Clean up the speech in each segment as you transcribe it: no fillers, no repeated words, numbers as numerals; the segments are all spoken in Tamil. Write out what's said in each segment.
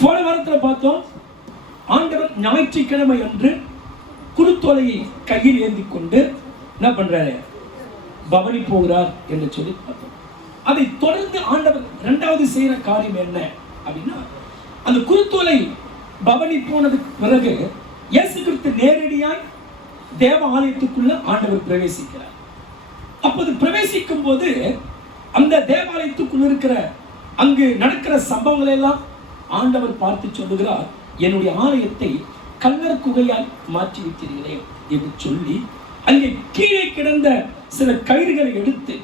போன வாரத்தில் பார்த்தோம், ஆண்டவர் ஞாயிற்றுக்கிழமை அன்று குருத்தோலையை கையில் ஏந்தி கொண்டு என்ன பண்றாரு, பவனி போகிறார் என்று சொல்லி பார்த்தோம். அதை தொடர்ந்து ஆண்டவர் இரண்டாவது செய்யற காரியம் என்ன அப்படின்னா, அந்த குருத்தோலை பவனி போனதுக்கு பிறகு இயேசு கிறிஸ்து நேரடியாய் தேவ ஆலயத்துக்குள்ள ஆண்டவர் பிரவேசிக்கிறார். அப்போது பிரவேசிக்கும் போது அந்த தேவாலயத்துக்குள் இருக்கிற அங்கு நடக்கிற சம்பவங்களை எல்லாம் ஆண்டவர் பார்த்து சொல்லுகிறார், என்னுடைய ஆலயத்தை கல்லர் குகையால் மாற்றி வைக்கிறீர்களே என்று சொல்லி அங்கே கீழே கிடந்த சில கயிறுகளை எடுத்து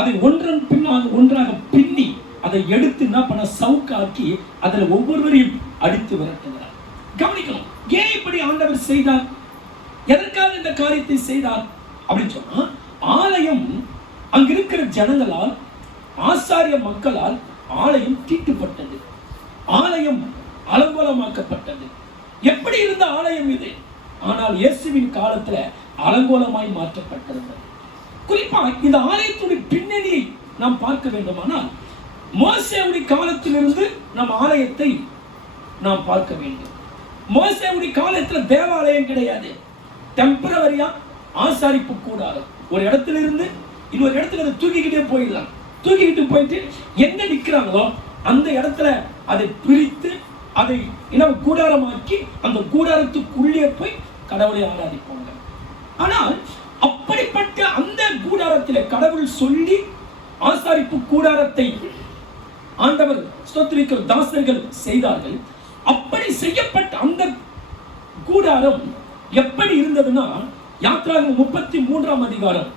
அதை ஒன்றன் பின்னால் ஒன்றாக பின்னி அதை எடுத்து என்ன பண்ண சவுக்காக்கி அதில் ஒவ்வொருவரையும் அடித்து விரட்டுகிறார். கவனிக்கணும், ஏன் இப்படி ஆண்டவர் செய்தார், எதற்காக இந்த காரியத்தை செய்தார் அப்படின்னு சொன்னா, ஆலயம் அங்கிருக்கிற ஜனங்களால், ஆசாரிய மக்களால் ஆலயம் தீட்டுப்பட்டது, ஆலயம் அலங்கோலமாக்கப்பட்டது. எப்படி இருந்த ஆலயம் இது? ஆனால் இயேசுவின் காலத்துல அலங்கோலமாய் மாற்றப்பட்டிருந்தது. குறிப்பாக இந்த ஆலயத்துடைய பின்னணியை நாம் பார்க்க வேண்டுமானால், மோசேவுடைய காலத்திலிருந்து நம் ஆலயத்தை நாம் பார்க்க வேண்டும். மோசேவுடைய காலத்துல தேவாலயம் கிடையாது, டெம்பரவரியா ஆசாரிப்பு கூடாரம். ஒரு இடத்துல இருந்து இன்னொரு இடத்துல அதை தூக்கிக்கிட்டே போயிடலாம். தூக்கிக்கிட்டு போயிட்டு எங்க நிற்கிறாங்களோ அந்த இடத்துல அதை பிரித்து அதை கூடாரமாக்கி அந்த கூடாரத்துக்குள்ளே போய் கடவுளை ஆராதிப்பாங்க. ஆனால் அப்படிப்பட்ட அந்த கூடாரத்தில் கடவுள் சொல்லி ஆசாரிப்பு கூடாரத்தை ஆண்டவர் ஸ்தோத்திரிக்கிற தாசர்கள் செய்தார்கள். அப்படி செய்யப்பட்ட அந்த கூடாரம் எப்படி இருந்ததுன்னா, யாத்ராகமம் 33ஆம் அதிகாரம்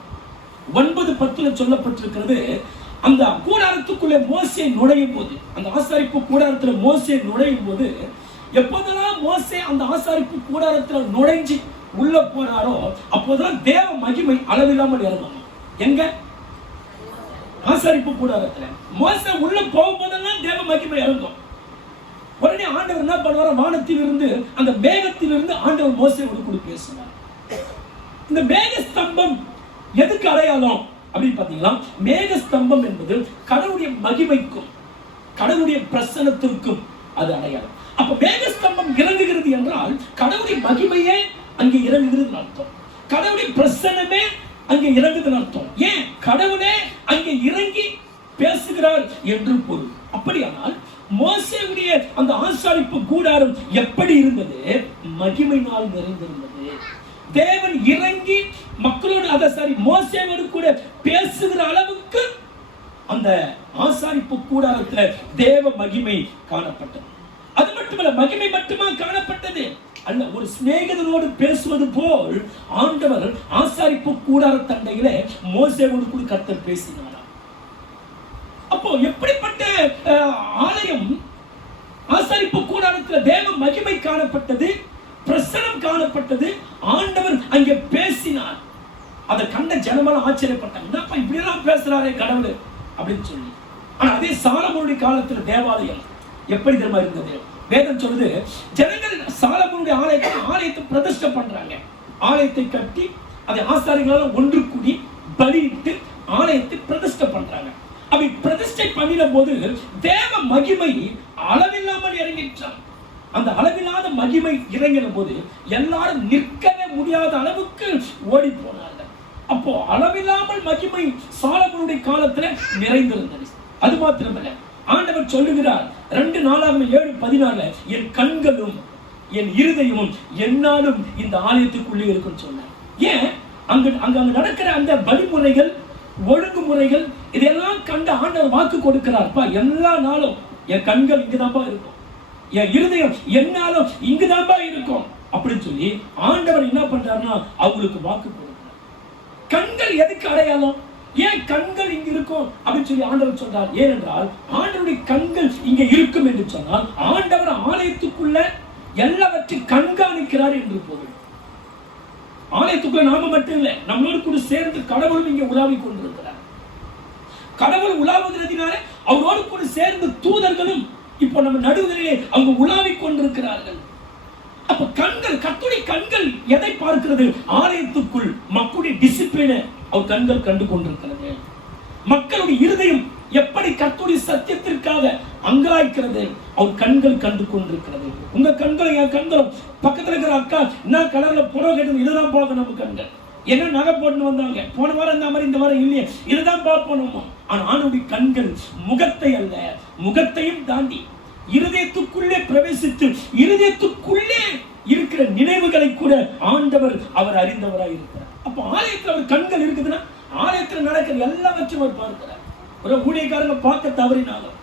9-10 சொல்லப்பட்டிருக்கிறது. அந்த கூடாரத்துக்குள்ளே மோசே நுழையும் போது, அந்த ஆசாரிப்பு கூடாரத்தில் மோசே நுழையும் போது, எப்போதெல்லாம் மோசே அந்த ஆசாரிப்பு கூடாரத்தில் நுழைஞ்சி உள்ள போறாரோ அப்போதெல்லாம் தேவ மகிமை அளவில்லாமல் இறங்கும். எங்க? ஆசாரிப்பு கூடாரத்துல மோசே உள்ள போகும்போதெல்லாம் தேவ மகிமை இறங்கும். உடனே ஆண்டவர் என்ன பண்ணுவார், வானத்திலிருந்து அந்த மேகத்திலிருந்து ஆண்டவர் மோசேயோடு கூட பேசுவார். இந்த மேக ஸ்தம்பம் எதுக்கு அடையாளம் அப்படின்னு பாத்தீங்கன்னா, மேக ஸ்தம்பம் என்பது கடவுளுடைய மகிமைக்கும் கடவுளுடைய பிரசன்னத்திற்கும் அது அடையாளம். அப்ப மேக ஸ்தம்பம் இறங்குகிறது என்றால் கடவுளுடைய மகிமையே அங்கே இறங்குகிறது அர்த்தம், கடவுளுடைய பிரசன்னமே அங்கே இறங்குதுன்னு அர்த்தம். ஏன்? கடவுளே அங்கே இறங்கி பேசுகிறார் என்று பொருள். அப்படியானால் மோசேவுடைய அந்த ஆசாரிப்பு கூடாரம் எப்படி இருந்தது? மகிமையினால் நிறைந்திருந்தது. தேவன் இறங்கி மக்களோடு மோசேவோடு கூட பேசுகிற அளவுக்கு அந்த ஆசாரிப்பு கூடாரத்துல தேவ மகிமை காணப்பட்டது. அது மட்டுமல்ல, மகிமை மட்டுமா காணப்பட்டது அல்ல, ஒரு சிநேகிதனோடு பேசுவது போல் ஆண்டவர் ஆசாரிப்பு கூடார தண்டையில மோசேவோடு கூட கர்த்தர் பேசினார். அப்போ எப்படிப்பட்ட ஆலயம், ஆசாரிப்பு கூடாரத்தில் தேவ மகிமை காணப்பட்டது, பிரசன்னம் காணப்பட்டது, ஆண்டவர் அங்கே பேசினார். அதை கண்ட ஜனமெல்லாம் ஆச்சரியப்பட்டாங்க, என்னப்பா இப்படி எல்லாம் பேசுறாரே கடவுள் அப்படின்னு சொல்லி. ஆனா அதே சாலமோனுடைய காலத்தில் தேவாலயம் எப்படி தெரியுமா இருந்தது? வேதம் சொல்லுது, ஜனங்கள் சாலமோனுடைய ஆலயத்தை பிரதிஷ்டை பண்றாங்க. ஆலயத்தை கட்டி அதை ஆசாரிகளால் ஒன்று கூடி பலியிட்டு ஆலயத்தை பிரதிஷ்டை பண்றாங்க. அப்படி பிரதிஷ்டை பண்ணின போது தேவ மகிமை அளவில்லாமல் இறங்கிட்டான். அந்த அளவில்லாத மகிமை இறங்கின போது எல்லாரும் நிற்கவே முடியாத அளவுக்கு ஓடி போனார்கள். அப்போ அளவில்லாமல் மகிமை சாலமோனுடைய காலத்துல நிறைந்திருந்தது. அது மாத்திரமல்ல, ஆண்டவர் சொல்லுகிறார் 2 என் கண்களும் என் இருதயமும் என்னாலும் இந்த ஆலயத்துக்குள்ளே இருக்குன்னு சொன்னார். ஏன்? அங்க நடக்கிற அந்த வழிமுறைகள், ஒழுங்குமுறைகள் இதெல்லாம் கண்ட ஆண்டவர் வாக்கு கொடுக்கிறார்ப்பா, எல்லா நாளும் என் கண்கள் இங்குதான்பா இருக்கும், என் இருதயம் என்னாலும் இங்குதான்பா இருக்கும் அப்படின்னு சொல்லி ஆண்டவர் என்ன பண்றாருன்னா அவங்களுக்கு வாக்கு கொடுக்கிறார். கண்கள் எதுக்கு அடையாளம்? ஏன் கண்கள் இங்க இருக்கும் அப்படின்னு சொல்லி ஆண்டவர் சொல்றார். ஏனென்றால் ஆண்டவருடைய கண்கள் இங்க இருக்கும் என்று சொன்னால் ஆண்டவர் ஆலயத்துக்குள்ள எல்லாவற்றையும் கண்காணிக்கிறார் என்று பொருள். ஆலயத்துக்குள்ள நாம மட்டும் இல்லை, நம்மளோடு கூட சேர்ந்து கடவுளும் இங்கே உலாவி கொண்டிருக்கிறார். கடவுள் உலாவுகிறதுனால அவரோடு கூட சேர்ந்து தூதர்களும் இப்போ நம்ம நடுவுகளிலே அவங்க உலாவி கொண்டிருக்கிறார்கள். அப்ப கண்கள், கர்த்தருடைய கண்கள் எதை பார்க்கிறது? ஆலயத்துக்குள் மக்களுடைய டிசிப்ளினை அவர் கண்கள் கண்டு கொண்டிருக்கிறது. மக்களுடைய இருதயம் எப்படி கர்த்தருடைய சத்தியத்திற்காக அங்காய்க்கிறது அவர் கண்கள் கண்டு கொண்டிருக்கிறது. உங்க கண்களும் என் கண்களும் பக்கத்துல இருக்கிற அக்கா என்ன கலர்ல புடவை கட்டணும் இதுதான் பார்க்க நம்ம கண்கள். என்ன நகை போட்டு வந்தாங்க, போன வாரம் இந்த மாதிரி இந்த வாரம் இல்லையே, இதுதான் பார்ப்போம். ஆனா ஆணுடைய கண்கள் முகத்தை அல்ல, முகத்தையும் தாண்டி இருதயத்துக்குள்ளே பிரவேசித்து இருதயத்துக்குள்ளே இருக்கிற நினைவுகளை கூட ஆண்டவர் அவர் அறிந்தவராய் இருக்கிறார். அப்ப ஆலயத்தில் அவர் கண்கள் இருக்குதுன்னா ஆலயத்தில் நடக்கிற எல்லாவற்றையும் அவர் பார்க்கிறார். ஒரு ஊழியக்காரங்க பார்க்க தவறினாலும்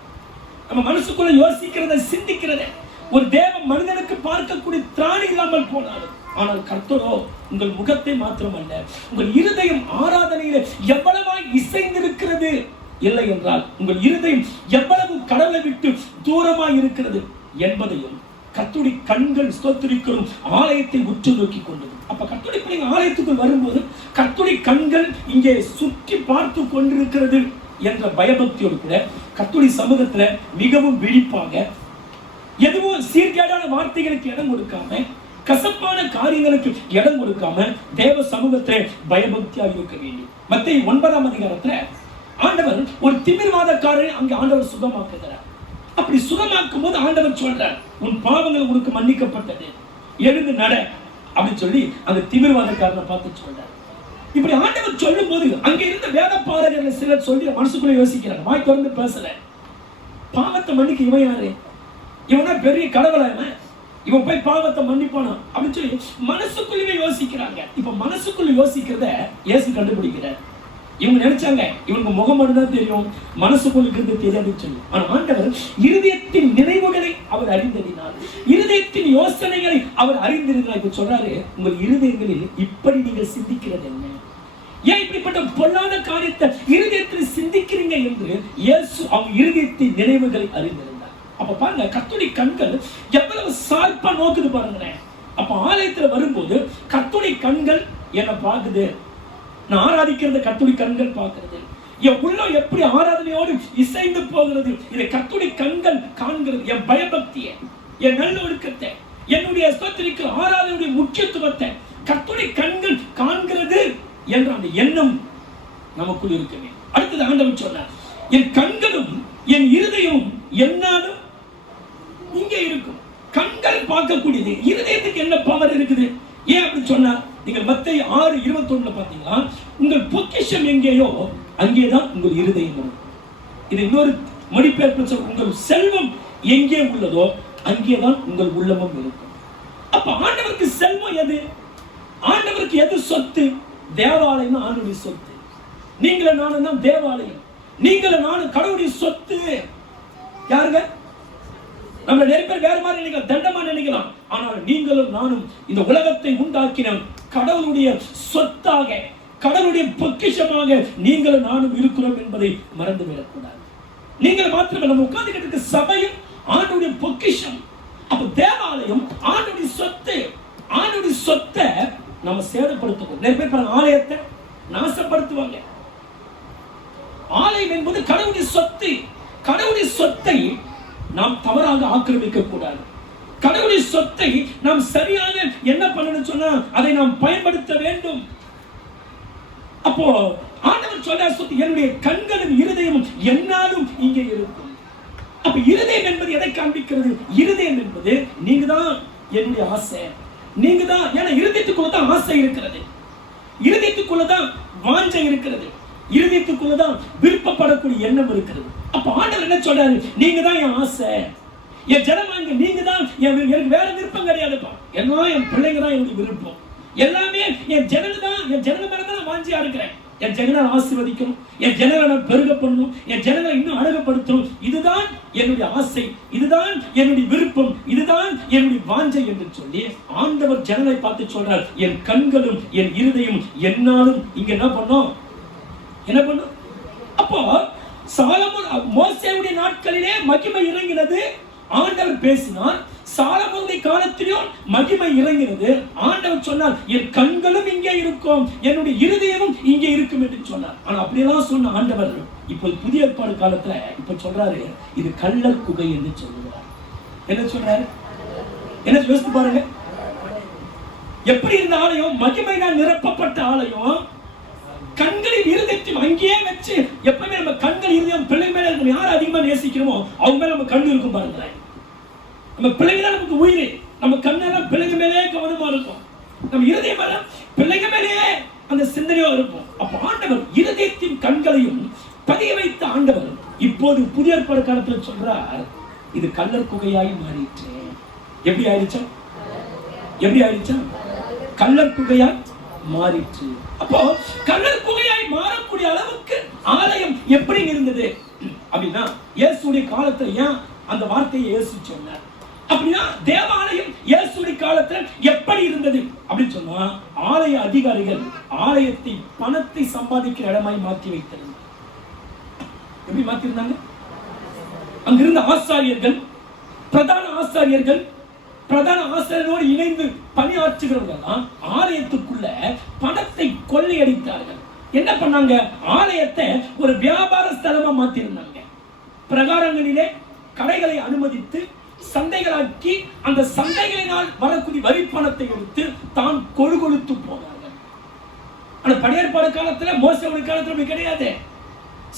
நம்ம மனசுக்குள்ள யோசிக்கிறத சிந்திக்கிறத ஒரு தேவ மனிதனுக்கு பார்க்கக்கூடிய திராணி இல்லாமல் போனாலும், ஆனால் கர்த்தரோ உங்கள் முகத்தை மாத்திரமல்ல உங்கள் இருதயம் ஆராதனையில எவ்வளவாய் இசைந்திருக்கிறது, இல்லை என்றால் உங்கள் இருதயம் எவ்வளவு கடவுளை விட்டு தூரமாய் இருக்கிறது என்பதையும் கர்த்தருடைய கண்கள் ஸ்தோத்திரிக்கும் ஆலயத்தை உற்று நோக்கி கொண்டது. அப்ப கர்த்தருடைய பிள்ளைங்க ஆலயத்துக்குள் வரும்போது கர்த்தருடைய கண்கள் இங்கே சுற்றி பார்த்து கொண்டிருக்கிறது என்ற பயபக்தியோடு கூட கர்த்தருடைய சமூகத்துல மிகவும் விழிப்பாக, எதுவும் சீர்கேடான வார்த்தைகளுக்கு இடம் கொடுக்காம, கசப்பான காரியங்களுக்கு இடம் கொடுக்காம தேவ சமூகத்திலே பயபக்தியாக இருக்க வேண்டும். மத்தேயு 9ஆம் அதிகாரத்துல ஆண்டவர் ஒரு திமிர்வாதக்காரரை அங்கே ஆண்டவர் சுகமாக்குகிறார். அப்படி சுகமாக்கும் போது ஆண்டவர் சொல்றார், உன் பாவங்கள் உனக்கு மன்னிக்கப்பட்டது, எழுந்து நட அப்படின்னு சொல்லி அந்த திமிர்வாதக்காரனை பார்த்து சொல்றார். இப்படி ஆண்டவர் சொல்லும் போது அங்க இருந்த வேத பாரகர்கள் சிலர் சொல்லி மனசுக்குள்ள யோசிக்கிறாங்க, வாய் திறந்து பேசல, பாவத்தை மன்னிக்க இவன் யாரு, இவனா பெரிய கடவுளா, இவன் போய் பாவத்தை மன்னிப்பானா அப்படின்னு சொல்லி மனசுக்குள்ளே யோசிக்கிறாங்க. இப்ப மனசுக்குள்ள யோசிக்கிறத இயேசு கண்டுபிடிக்கிறார். இவங்க நினைச்சாங்க இவங்க முகம் மட்டும்தான் தெரியும், மனசுக்குள்ள இருந்து தெரியாதுன்னு சொல்லி. ஆனா ஆண்டவர் இருதயத்தின் நினைவுகளை அவர் அறிந்ததினால், இருதயத்தின் யோசனைகளை அவர் அறிந்திருந்தார். இப்ப சொல்றாரு, உங்கள் இருதயங்களில் இப்படி நீங்கள் சிந்திக்கிறது என்ன, ஏன் இப்படிப்பட்ட பொல்லாத காரியத்தை இருதயத்தில் சிந்திக்கிறீங்க என்று இயேசு அவங்க இருதயத்தின் நினைவுகளை அறிந்திருந்தார். அப்ப பாருங்க, கர்த்தருடைய கண்கள் எவ்வளவு சார்பா நோக்குது பாருங்களேன். அப்ப ஆலயத்துல வரும்போது கர்த்தருடைய கண்கள் என்ன பார்க்குது, நான் ஆராதிக்கிறது கர்த்தருடைய கண்கள் பார்க்கிறது, என் உள்ளம் எப்படி ஆராதனையோடு இசைந்து போகிறது இதை கர்த்தருடைய கண்கள் காண்கிறது. என் பயபக்தியை, என் நல்லொழுக்கத்தை, என்னுடைய ஸ்தோத்திரிக்கிற ஆராதனையுடைய முக்கியத்துவத்தை கர்த்தருடைய கண்கள் காண்கிறது என்ற அந்த எண்ணம் நமக்குள் இருக்கவே. அடுத்தது ஆண்டவர் சொன்னார், என் கண்களும் என் இருதயமும் என்னாலும் இங்கே இருக்கும். கண்கள் பார்க்கக்கூடியது, இருதயத்துக்கு என்ன பவர் இருக்குது, ஏன் அப்படி சொன்னா, நீங்கள் மத்தேயு 6:21 பாத்தீங்களா, உங்கள் பொக்கிஷம் எங்கேயோ அங்கேதான் உங்கள் இருதயம் இருக்கும். இது இன்னொரு மொழிபெயர்ப்பு சொல்ல, உங்கள் செல்வம் எங்கே உள்ளதோ அங்கேதான் உங்கள் உள்ளமும் இருக்கும். அப்ப ஆண்டவருக்கு செல்வம் எது, ஆண்டவருக்கு எது சொத்து, தேவாலயம் ஆண்டவருடைய சொத்து. நீங்கள நானும் தான் தேவாலயம், நீங்கள நானும் கடவுளுடைய சொத்து. யாருங்க, நம்ம நிறைய பேர் வேற மாதிரி நினைக்கலாம், தண்டமா நினைக்கலாம். ஆனால் நீங்களும் நானும் இந்த உலகத்தை உண்டாக்கின கடவுளுடைய சொத்தாக, கடவுளுடைய பொக்கிஷமாக நீங்களும் நானும் இருக்கிறோம் என்பதை மறந்து விடக்கூடாது. நீங்கள் மாத்திரமே, நம்ம உட்கார்ந்துகிட்டு இருக்க சபையும் ஆண்டவருடைய பொக்கிஷம். அப்ப தேவாலயம் ஆண்டவருடைய சொத்து. ஆண்டவருடைய சொத்தை நம்ம சேதப்படுத்துவோம். நிறைய பேர் ஆலயத்தை நாசப்படுத்துவாங்க. ஆலயம் என்பது கடவுளுடைய சொத்து. கடவுளுடைய சொத்தை நாம் தவறாக ஆக்கிரமிக்க கூடாது. கடவுளுடைய சொத்தை நாம் சரியாக என்ன பண்ணணும் சொன்னா அதை நாம் பயன்படுத்த வேண்டும். அப்போ ஆண்டவர் சொல்றார், சொத்து என்னுடைய கண்களும் இருதயமும் என்னாலும் இங்கே இருக்கும். அப்ப இருதயம் என்பது எதை காண்பிக்கிறது, இருதயம் என்பது நீங்க தான் என்னுடைய ஆசை, நீங்க தான். ஏன்னா இருதயத்துக்குள்ளதான் ஆசை இருக்கிறது, இருதயத்துக்குள்ளதான் வாஞ்சை இருக்கிறது, இருதயத்துக்குள்ளதான் விருப்பப்படக்கூடிய எண்ணம் இருக்கிறது. அப்ப ஆண்டவர் என்ன சொல்றாரு, நீங்க தான் என் ஆசை, என் ஜனங்க நீங்க தான், எனக்கு வேற விருப்பம் கிடையாதுப்பா, எல்லாம் என் பிள்ளைங்க தான் என்னுடைய விருப்பம், எல்லாமே என் ஜனங்க தான், என் ஜனங்க மேல தான் நான் வாஞ்சியா இருக்கிறேன். என் ஜனங்களை ஆசீர்வதிக்கணும், என் ஜனங்களை நான் பெருக பண்ணணும், என் ஜனங்களை இன்னும் அழகப்படுத்தணும், இதுதான் என்னுடைய ஆசை, இதுதான் என்னுடைய விருப்பம், இதுதான் என்னுடைய வாஞ்சை என்று சொல்லி ஆண்டவர் ஜனங்களை பார்த்து சொல்றார், என் கண்களும் என் இருதயம் என்னாலும் இங்க என்ன பண்ணோம், என்ன பண்ணும். அப்போ சாலமோன் மோசேயுடைய நாட்களிலே மகிமை இறங்கினது, ஆண்டவர் பேசினார். சாலமோனுடைய காலத்திலும் மகிமை இறங்கினது. ஆண்டவர் சொன்னார், என் கண்களும் இங்கே இருக்கும், என்னுடைய இருதயமும் இங்கே இருக்கும் என்று சொன்னார். ஆனா அப்படியெல்லாம் சொன்ன ஆண்டவர் இப்ப புதிய ஏற்பாடு காலத்துல இப்ப சொல்றாரு, இது கள்ளர் குகை என்று சொல்லுகிறார். என்ன சொல்றாரு, என்ன யோசித்து பாருங்க. எப்படி இருந்த ஆலயம், மகிமையினால் நிரப்பப்பட்ட ஆலயம், கண்களின் இருதயத்தையும் அங்கேயே வச்சு எப்பவுமே நம்ம கண்கள் இருதயம் பிள்ளை மேல நம்ம யார் அதிகமா நேசிக்கிறோமோ அவங்க மேல நம்ம கண்ணு இருக்கும் பாருங்க. நம்ம பிள்ளைங்க தான் நமக்கு உயிர். நம்ம கண்ணெல்லாம் பிள்ளைங்க மேலே கவனமா இருக்கும். நம்ம இருதயம் மேல பிள்ளைங்க மேலே அந்த சிந்தனையோ இருக்கும். அப்ப ஆண்டவர் இருதயத்தின் கண்களையும் பதிய வைத்த ஆண்டவர் இப்போது புதிய ஏற்பாடு காலத்தில் சொல்றார், இது கள்ளர் குகையாய் மாறிற்று. எப்படி ஆயிடுச்சா? எப்படி ஆயிடுச்சா? கள்ளர் குகையாய் மாறிற்று. அப்போ கள்ளர் குகையாய் மாறக்கூடிய அளவுக்கு ஆலயம் எப்படி இருந்தது அப்படின்னா, இயேசுடைய காலத்துல ஏன் அந்த வார்த்தையை இயேசு சொன்னார் அப்படின்னா, தேவாலயம் இயேசுடைய காலத்துல எப்படி இருந்தது அப்படின்னு சொன்னா, ஆலய அதிகாரிகள் ஆலயத்தை பணத்தை சம்பாதிக்கிற இடமாய் மாற்றி வைத்திருந்தார். எப்படி மாத்திருந்தாங்க? அங்கிருந்த ஆசாரியர்கள், பிரதான ஆசாரியர்கள், பிரதான ஆசிரியரோடு இணைந்து பணியாற்றுகிறவர்கள் ஆலயத்துக்குள்ள பணத்தை கொள்ளையடித்தார்கள். என்ன பண்ணாங்க? ஆலயத்தை ஒரு வியாபார ஸ்தலமா மாத்திருந்தாங்க. பிரகாரங்களிலே கடைகளை அனுமதித்து சந்தைகளாக்கி அந்த சந்தைகளினால் வரக்கூடிய வரி பணத்தை எடுத்து தான் கொழுகொழுத்து போனார்கள். ஆனா பழைய ஏற்பாடு காலத்துல, மோசேவுடைய காலத்துல அப்படி கிடையாது,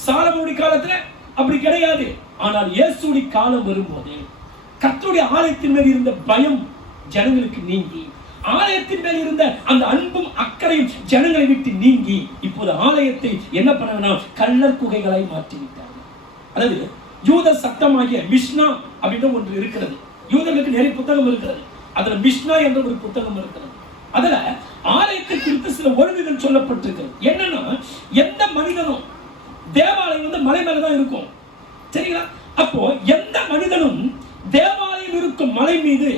சாலமோனுடைய காலத்துல அப்படி கிடையாது. ஆனால் இயேசுடைய காலம் வரும்போது கர்த்தருடைய ஆலயத்தின் மேல் இருந்த பயம் ஜனங்களுக்கு நீங்கி, ஆலயத்தின் மேல் இருந்த அந்த அன்பும் அக்கறையும் ஜனங்களை விட்டு நீங்கி, இப்போது ஆலயத்தை என்ன பண்ணா கள்ளர் குகைகளாய் மாற்றி விட்டார்கள். அதாவது யூத சட்டமாகிய மிஷ்னா அப்படின்னு ஒன்று இருக்கிறது. யூதர்களுக்கு நிறைய புத்தகம் இருக்கிறது. அதுல மிஷ்னா என்ற ஒரு புத்தகம் இருக்கிறது. அதுல ஆலயத்தை குறித்து சில ஒழுங்குகள் சொல்லப்பட்டிருக்கிறது. என்னன்னா, எந்த மனிதனும், தேவாலயம் மலை மேலதான் இருக்கும், சரிங்களா? அப்போ எந்த மனிதனும் தேவாலயம் இருக்கும் மலை மீது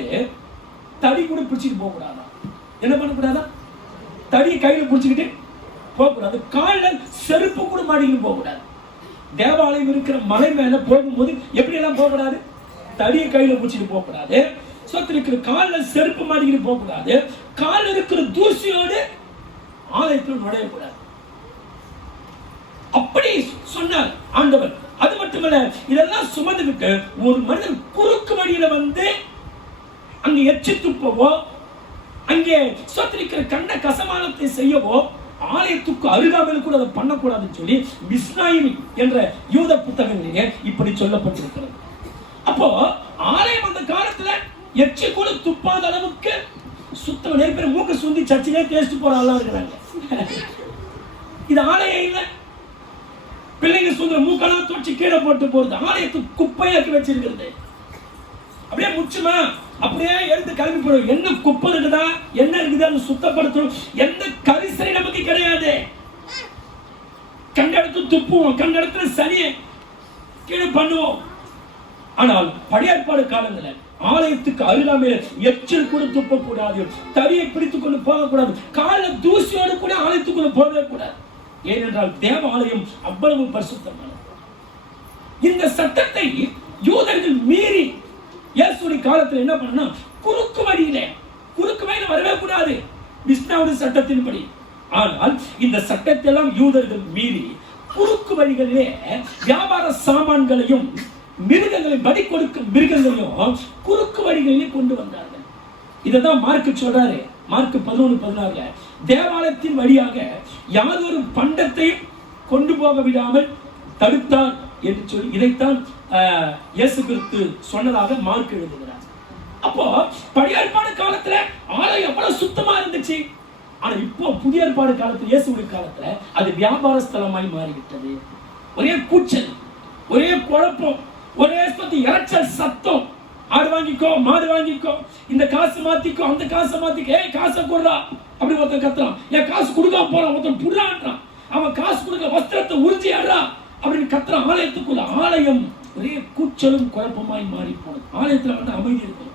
தடி கூட பிடிச்சிட்டு போக கூடாதா? என்ன பண்ணக்கூடாதா? தடியை கையில பிடிச்சிக்கிட்டு போக கூடாது. காலில் செருப்பு கூட மாட்டிக்கிட்டு போக கூடாது. தேவாலயம் இருக்கிற மலை மேல போகும்போது எப்படி எல்லாம் போக கூடாது? தடியை கையில பிடிச்சிட்டு போக கூடாது. இருக்கிற காலில் செருப்பு மாட்டிக்கிட்டு போக கூடாது. காலில் இருக்கிற தூசியோடு ஆலயத்தில் நுழையக்கூடாது. அப்படி சொன்னார் ஆண்டவர். அது மட்டுமல்ல, இதெல்லாம் சுமந்துவிட்டு ஒரு மனிதன் குறுக்கு வழியில வந்து அங்கே எச்சி துப்பவோ, அங்கே சொத்திருக்கிற கண்ட கசமானத்தை செய்யவோ, ஆலயத்துக்கு அருகாமையில் கூட அதை பண்ணக்கூடாதுன்னு சொல்லி மிஸ்னாயிமி என்ற யூத புத்தகங்களிலே இப்படி சொல்லப்பட்டிருக்கிறது. அப்போ ஆலயம் அந்த காலத்துல எச்சி கூட துப்பாத அளவுக்கு சுத்தம். நிறைய பேர் மூக்க சுந்தி சர்ச்சிலே தேய்ச்சிட்டு போற ஆளா இருக்கிறாங்க. இது ஆலயம் இல்லை. பிள்ளைங்க சுந்தர மூக்கெல்லாம் தொச்சு கீழே போட்டு போறது. ஆலயத்துக்கு குப்பையாக்கி வச்சிருக்கிறது. அப்படியே முச்சுமா அப்படியே எடுத்து கிளம்பி போடும். என்ன குப்பை இருக்குதா, என்ன இருக்குதா சுத்தப்படுத்தணும். எந்த கரிசனை நமக்கு கிடையாது. கண்ட இடத்துல துப்புவோம், கண்ட இடத்துல சனியை கீழே பண்ணுவோம். ஆனால் பழைய ஏற்பாடு காலங்களில் ஆலயத்துக்கு அருகாமையில் எச்சில் கூட துப்பக்கூடாது, தடியை பிடித்துக் கொண்டு போகக்கூடாது, காலில் தூசியோடு கூட ஆலயத்துக்குள்ள போகவே கூடாது. ஏனென்றால் தேவாலயம் அவ்வளவு பரிசுத்தமானது. இந்த சட்டத்தை யூதர்கள் மீறி இயேசுவின் காலத்தில் என்ன பண்ணா, குறுக்கு வழியில வரவே கூடாது மிஸ்னாவுடைய சட்டத்தின்படி. ஆனால் இந்த சட்டத்தை எல்லாம் யூதர்கள் மீறி குறுக்கு வழிகளிலே வியாபார சாமான்களையும் மிருகங்களை பலி கொடுக்கும் மிருகங்களையும் குறுக்கு வழிகளிலே கொண்டு வந்தார்கள். இதைதான் மார்க்கு சொல்றாரு. மார்க்கு 11:16 தேவாலயத்தின் வழியாக யாதொரு பண்டத்தையும் கொண்டு போக விடாமல் தடுத்தார் என்று சொல்லி இதைத்தான் இயேசு கிறிஸ்து சொன்னதாக மார்க் எழுதுகிறார். அப்போ பழைய ஏற்பாடு காலத்துல ஆலயம் எவ்வளவு சுத்தமா இருந்துச்சு. ஆனா இப்போ புதிய ஏற்பாடு காலத்துல, இயேசுவின் காலத்துல அது வியாபார ஸ்தலமாய் மாறிவிட்டது. ஒரே கூச்சல், ஒரே குழப்பம், ஒரே இரைச்சல் சத்தம். ஆடு வாங்கிக்கோ, மாடு வாங்கிக்கோ, இந்த காசு மாத்திக்கோ, அந்த காசை மாத்திக்கோ, காசை கொடுறா அப்படி ஒருத்தன் கத்துறான். என் காசு கொடுக்காம போறான், ஒருத்தன் புடுறான்றான். அவன் காசு கொடுக்க வஸ்திரத்தை உறிஞ்சி ஆடுறா அப்படின்னு கத்துறான். ஆலயத்துக்குள்ள ஆலயம் ஒரே கூச்சலும் குழப்பமாய் மாறி போனது. ஆலயத்துல வந்து அமைதி இருக்கும்.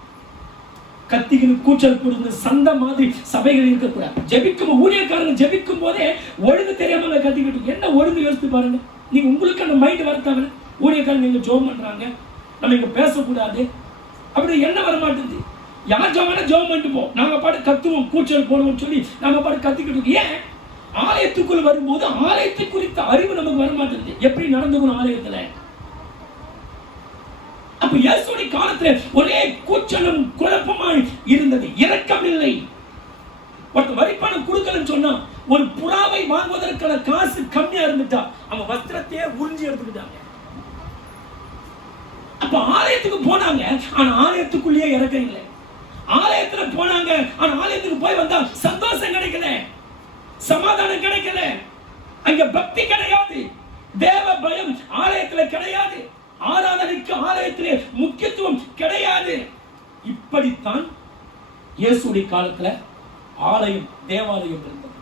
கத்திகள் கூச்சல் கொடுங்க சந்த மாதிரி சபைகள் இருக்கக்கூடாது. ஜெபிக்கும் ஊழியக்காரங்க ஜெபிக்கும் போதே ஒழுங்கு தெரியாம கத்திக்கிட்டு என்ன ஒழுங்கு யோசித்து பாருங்க. நீங்க உங்களுக்கு அந்த மைண்ட் வரத்தாங்க. ஊழியக்காரங்க நீங்க ஜோம் பண்றாங்க, நம்ம இங்க பேசக்கூடாது அப்படி என்ன வரமாட்டேங்குது. யார் ஜோம் ஜோம் பண்ணிட்டு போ, நாங்க பாட்டு கத்துவோம், கூச்சல் போடுவோம் சொல்லி நாங்க பாட்டு கத்திக்கிட்டு. ஏன் ஆலயத்துக்குள் வரும்போது ஆலயத்தை குறித்த அறிவு நமக்கு வரமாட்டேங்குது. எப்படி நடந்துக்கணும் ஆலயத்துல. அப்ப இயேசுவின் காலத்துல ஒரே கூச்சலும் குழப்பமாய் இருந்தது. இரக்கம் இல்லை. ஒருத்தர் வரிப்பணம் கொடுக்கலன்னு சொன்னா ஒரு புறாவை வாங்குவதற்கான காசு கம்மியா இருந்துட்டா அவங்க வஸ்திரத்தையே உறிஞ்சி எடுத்துக்கிட்டாங்க. அப்ப ஆலயத்துக்கு போனாங்க, ஆனா ஆலயத்துக்குள்ளேயே இறக்க இல்லை. ஆலயத்துல போனாங்க, ஆனா ஆலயத்துக்கு போய் வந்தா சந்தோஷம் கிடைக்கல, சமாதானம் கிடைக்கல, அங்க பக்தி கிடையாது, தேவ பயம் ஆலயத்துல கிடையாது, ஆராதனைக்கு ஆலயத்திலே முக்கியத்துவம் கிடையாது. இப்படித்தான் இயேசுடைய காலத்துல ஆலயம் தேவாலயம் இருந்தது.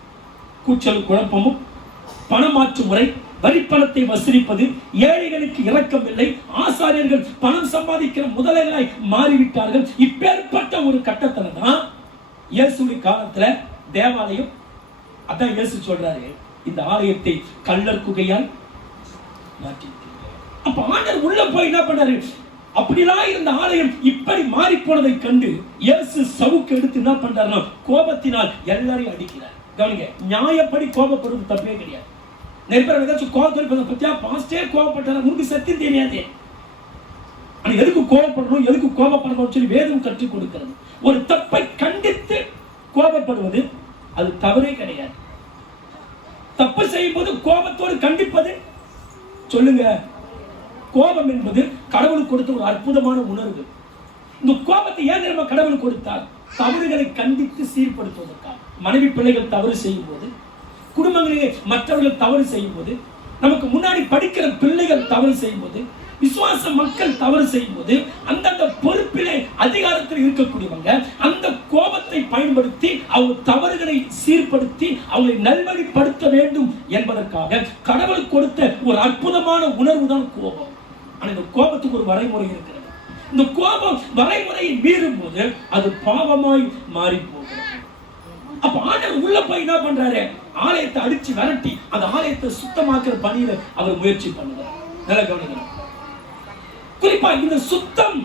கூச்சல் குழப்பமும் பணமாற்று முறை, வரிப்பணத்தை வசூலிப்பது, ஏழைகளுக்கு இரக்கம் இல்லை, ஆசாரியர்கள் பணம் சம்பாதிக்கிற முதலைகளாய் மாறிவிட்டார்கள். இப்பேற்பட்ட ஒரு கட்டத்துல தான் இயேசுடைய காலத்துல தேவாலயம். அதான் இயேசு சொல்றாரு, இந்த ஆலயத்தை கள்ளர் குகையால் மாற்றி. அப்ப ஆண்டவர் உள்ள போய் என்ன பண்ணாரு, அப்படிலாம் இருந்த ஆலயம் இப்படி மாறி போனதை கண்டு இயேசு சவுக்கு எடுத்து என்ன பண்றாருன்னா கோபத்தினால் எல்லாரையும் அடிக்கிறார். கவனிங்க, நியாயப்படி கோபப்படுறது தப்பே கிடையாது. நிறைய பேர் ஏதாச்சும் கோபத்தோடு பத்தியா பாஸ்டே கோபப்பட்டாரு, உங்களுக்கு சத்தியம் தெரியாது. ஆனா எதுக்கு கோபப்படணும், எதுக்கு கோபப்படணும்னு சொல்லி வேதம் கற்றுக் கொடுக்கிறது. ஒரு தப்பை கண்டித்து கோபப்படுவது அது தவறே கிடையாது. தப்பு செய்யும் போது கோபத்தோடு கண்டிப்பது, சொல்லுங்க, கோபம் என்பது கடவுளுக்கு கொடுத்த ஒரு அற்புதமான உணர்வு. இந்த கோபத்தை ஏன் நம்ம கடவுள் கொடுத்தார்? தவறுகளை கண்டித்து சீர்படுத்துவதற்காக. மனைவி பிள்ளைகள் தவறு செய்யும் போது, குடும்பங்களிலே மற்றவர்கள் தவறு செய்யும் போது, நமக்கு முன்னாடி படிக்கிற பிள்ளைகள் தவறு செய்யும் போது, விசுவாச மக்கள் தவறு செய்யும் போது, அந்தந்த பொறுப்பிலே அதிகாரத்தில் இருக்கக்கூடியவங்க அந்த கோபத்தை பயன்படுத்தி அவங்க தவறுகளை சீர்படுத்தி அவங்களை நல்வழிப்படுத்த வேண்டும் என்பதற்காக கடவுள் கொடுத்த ஒரு அற்புதமான உணர்வு தான் கோபம். ஆனா இந்த கோபத்துக்கு ஒரு வரைமுறை இருக்கிறது. இந்த கோபம் வரைமுறையை மீறும் போது அது பாவமாய் மாறி போகிறது. அப்ப ஆண்டவர் உள்ள போய் என்ன பண்றாரு, ஆலயத்தை அடிச்சு விரட்டி அந்த ஆலயத்தை சுத்தமாக்குற பணியில அவர் முயற்சி பண்ணுறார். நல்ல கவனிக்கணும். குறிப்பா இந்த சுத்தம்,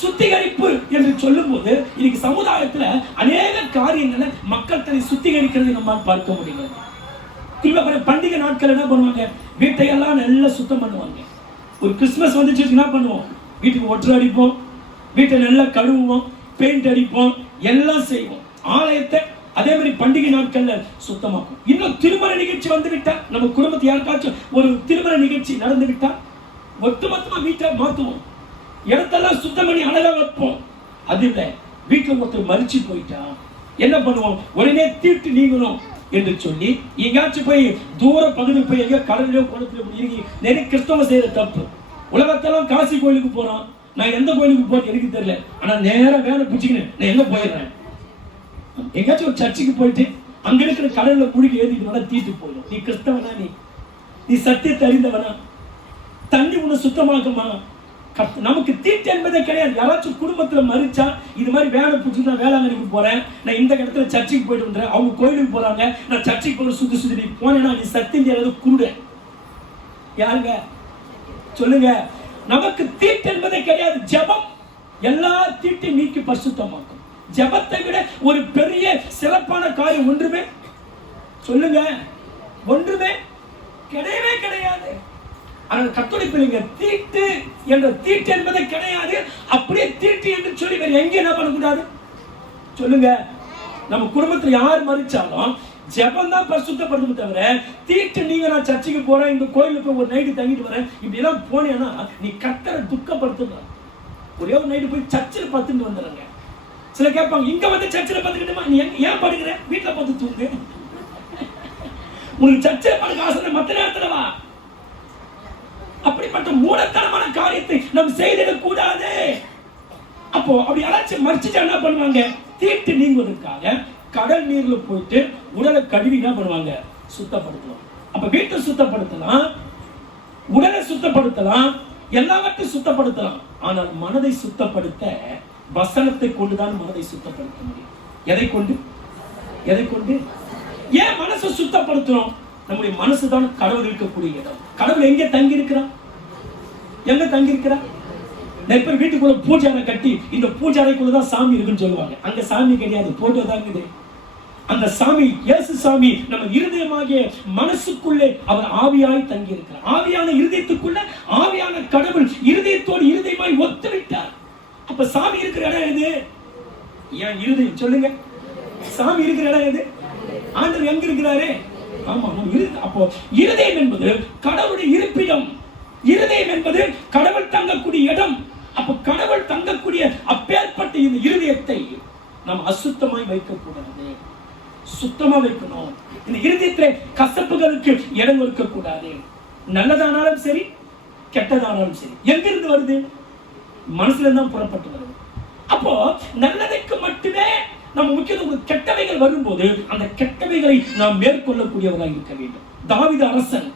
சுத்திகரிப்பு என்று சொல்லும் போது இன்னைக்கு சமுதாயத்துல அநேக காரியங்களை மக்கள் தன்னை சுத்திகரிக்கிறது நம்மால் பார்க்க முடியும். குறிப்பா பண்டிகை நாட்கள் என்ன பண்ணுவாங்க, வீட்டையெல்லாம் நல்லா சுத்தம் பண்ணுவாங்க. ஒரு கிறிஸ்துமஸ் வந்துச்சு என்ன பண்ணுவோம், வீட்டுக்கு ஒற்றை அடிப்போம், வீட்டை நல்லா கழுவுவோம், பெயிண்ட் அடிப்போம், எல்லாம் செய்வோம். ஆலயத்தை அதே மாதிரி பண்டிகை நாட்கள்ல சுத்தமாக்கும். இன்னும் திருமண நிகழ்ச்சி வந்து விட்டா, நம்ம குடும்பத்தை யாருக்காச்சும் ஒரு திருமண நிகழ்ச்சி நடந்து விட்டா ஒட்டுமொத்தமா வீட்டை மாத்துவோம், இடத்தெல்லாம் சுத்தம் பண்ணி அழகா வைப்போம். அது இல்லை, வீட்டுல ஒருத்தர் மறிச்சு போயிட்டா என்ன பண்ணுவோம், உடனே தீட்டு நீங்கணும் என்று சொல்லி எங்காச்சும் போய் தூர பகுதியில் போய் எங்க கடலையோ குளத்திலோ இறங்கி நிறைய கிறிஸ்தவ செய்யற தப்பு. உலகத்தெல்லாம் காசி கோயிலுக்கு போறோம், நான் எந்த கோயிலுக்கு போறது எனக்கு தெரியல, ஆனா நேரம் வேலை பிடிச்சிக்கினேன் நான் எங்க போயிடுறேன், எங்காச்சும் ஒரு சர்ச்சுக்கு போயிட்டு அங்க இருக்கிற கடல்ல மூழ்கி ஏறிட்டு வந்தா தீட்டு போயிடும். நீ கிறிஸ்தவனா, நீ சத்தியத்தை அறிந்தவனா? தண்ணி உன்னை சுத்தமாக்குமா? நமக்கு தீட்டு என்பதே கிடையாது. யாராச்சும் குடும்பத்துல மறிச்சா இது மாதிரி வேலை பிடிச்சி நான் வேளாங்கண்ணிக்கு போறேன், நான் இந்த இடத்துல சர்ச்சுக்கு போயிட்டு வந்துறேன், அவங்க கோயிலுக்கு போறாங்க, நான் சர்ச்சுக்கு போய் சுத்தி நீ போனேன்னா நீ சத்தியம் தெரியாது குருட. யாருங்க சொல்லுங்க? நமக்கு தீட்டு என்பதே கிடையாது. ஜெபம் எல்லா தீட்டையும் நீக்கி பரிசுத்தமாக்கும். ஜெபத்தை விட ஒரு பெரிய சிறப்பான காரியம் ஒன்றுமே, சொல்லுங்க, ஒன்றுமே கிடையவே கிடையாது. ஆனால் கர்த்தருடைய பிள்ளைங்க தீட்டு என்ற தீட்டு என்பதே கிடையாது. அப்படியே தீட்டு என்று சொல்லி வேற எங்க என்ன பண்ணக்கூடாது? சொல்லுங்க. நம்ம குடும்பத்துல யார் மறிச்சாலும் ஜெபம் தான் பரிசுத்தப்படுத்தும் தவிர தீட்டு நீங்க நான் சர்ச்சுக்கு போறேன், இந்த கோயிலுக்கு போய் ஒரு நைட்டு தங்கிட்டு வரேன் இப்படி எல்லாம் போனேன்னா நீ கர்த்தரை துக்கப்படுத்துற. ஒரே ஒரு நைட்டு போய் சர்ச்சில் பத்துட்டு வந்துடுங்க. சில கேட்பாங்க, இங்க வந்து சர்ச்சில் பத்துக்கிட்டுமா நீ ஏன் படுக்கிற, வீட்டுல பார்த்து தூங்கு, உங்களுக்கு சர்ச்சில் படுக்க ஆசை மற்ற நேரத்துல வா. அப்படிப்பட்ட மூடத்தனமான காரியத்தை நாம் செய்திடக் கூடாது. அப்போ அப்படி யாராச்சும் மறிச்சுட்டு என்ன பண்ணுவாங்க, தீட்டு நீங்குவதற்காக கடல் நீர்ல போயிட்டு உடலை கழுவி என்ன பண்ணுவாங்க, சுத்தப்படுத்துவாங்க. அப்ப வீட்டை சுத்தப்படுத்தலாம், உடலை சுத்தப்படுத்தலாம், எல்லாவற்றையும் சுத்தப்படுத்தலாம். ஆனால் மனதை சுத்தப்படுத்த வசனத்தை கொண்டுதான் மனதை சுத்தப்படுத்த முடியும். எதை கொண்டு? எதை கொண்டு? ஏன் மனசை சுத்தப்படுத்துறோம்? நம்முடைய மனசுதான் கடவுள் இருக்கக்கூடிய இடம். கடவுள் எங்கே தங்கி இருக்கிறார்? எங்க தங்கி இருக்கிறார்? நிறைய பேர் வீட்டுக்குள்ள பூஜாரை கட்டி இந்த பூஜாரைக்குள்ளதான் சாமி இருக்குன்னு சொல்லுவாங்க. அங்க சாமி கிடையாது, போட்டோ தான் இருக்குது. அந்த சாமி இயேசு சாமி நம்ம இருதயமாகிய மனசுக்குள்ளே அவர் ஆவியாய் தங்கி இருக்கிறார். ஆவியான இருதயத்துக்குள்ள ஆவியான கடவுள் இருதயத்தோடு இருதயமாய் ஒத்து விட்டார். அப்ப சாமி இருக்கிற இடம் எது? ஏன் இருதயம்? சொல்லுங்க. சாமி இருக்கிற இடம் எது? ஆண்டவர் எங்க இருக்கிறாரு? ஆமா, அப்போ இருதயம் என்பது கடவுளுடைய இருப்பிடம். இருதயம் என்பது கடவுள் தங்கக்கூடிய இடம். அப்ப கடவுள் தங்கக்கூடிய அப்பேற்பட்ட இந்த இருதயத்தை நாம் அசுத்தமாய் வைக்கக்கூடாது, சுத்தமா வைக்கணும். இந்த இருதயத்திலே கசப்புகளுக்கு இடம் கொடுக்க கூடாது. நல்லதானாலும் சரி, கெட்டதானாலும் சரி, எங்கிருந்து வருது? மனசுல தான் புறப்பட்டு வருது. அப்போ நல்லதைக்கு மட்டுமே நம்ம முக்கியத்துவம். கெட்டவைகள் வரும்போது அந்த கெட்டவைகளை நாம் மேற்கொள்ளக்கூடியவராக இருக்க வேண்டும். தாவீது அரசன்,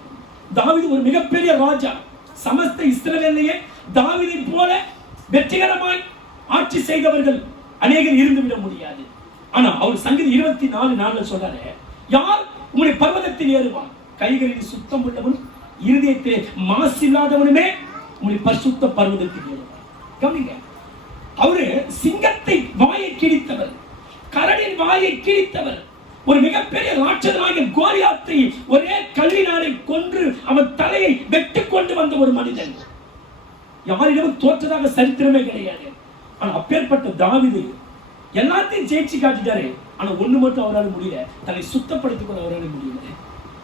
தாவீது ஒரு மிகப்பெரிய ராஜா. சமஸ்த இஸ்ரவேலையே தாவீதை போல வெற்றிகரமாய் ஆட்சி செய்தவர்கள் அநேகர் இருந்து விட முடியாது. ஆனா அவர் சங்கீதம் 24:4 சொல்றாரு, யார் உங்களுடைய பர்வதத்தில் ஏறுவான்? கைகளில் சுத்தம் உள்ளவன், இருதயத்திலே மாசு இல்லாதவனுமே உங்களுடைய பரிசுத்த பர்வதத்தில் ஏறுவான். கவனிங்க, அவரு சிங்கத்தை வாயை கிழித்தவர், கரடின் வாயை கிழித்தவர், ஒரு மிகப்பெரிய ராட்சதனாகிய கோலியாத்தை ஒரே கல்லினாலே கொன்று அவன் தலையை வெட்டி கொண்டு வந்த ஒரு மனிதன். யாரிடமும் தோற்றதாக சரித்திரமே கிடையாது. ஆனா அப்பேற்பட்ட தாவீது எல்லாத்தையும் ஜெயிச்சு காட்டிட்டாரு. ஆனா ஒண்ணு மட்டும் அவரால் முடியல, தன்னை சுத்தப்படுத்திக் கொள்ள அவரால் முடியல.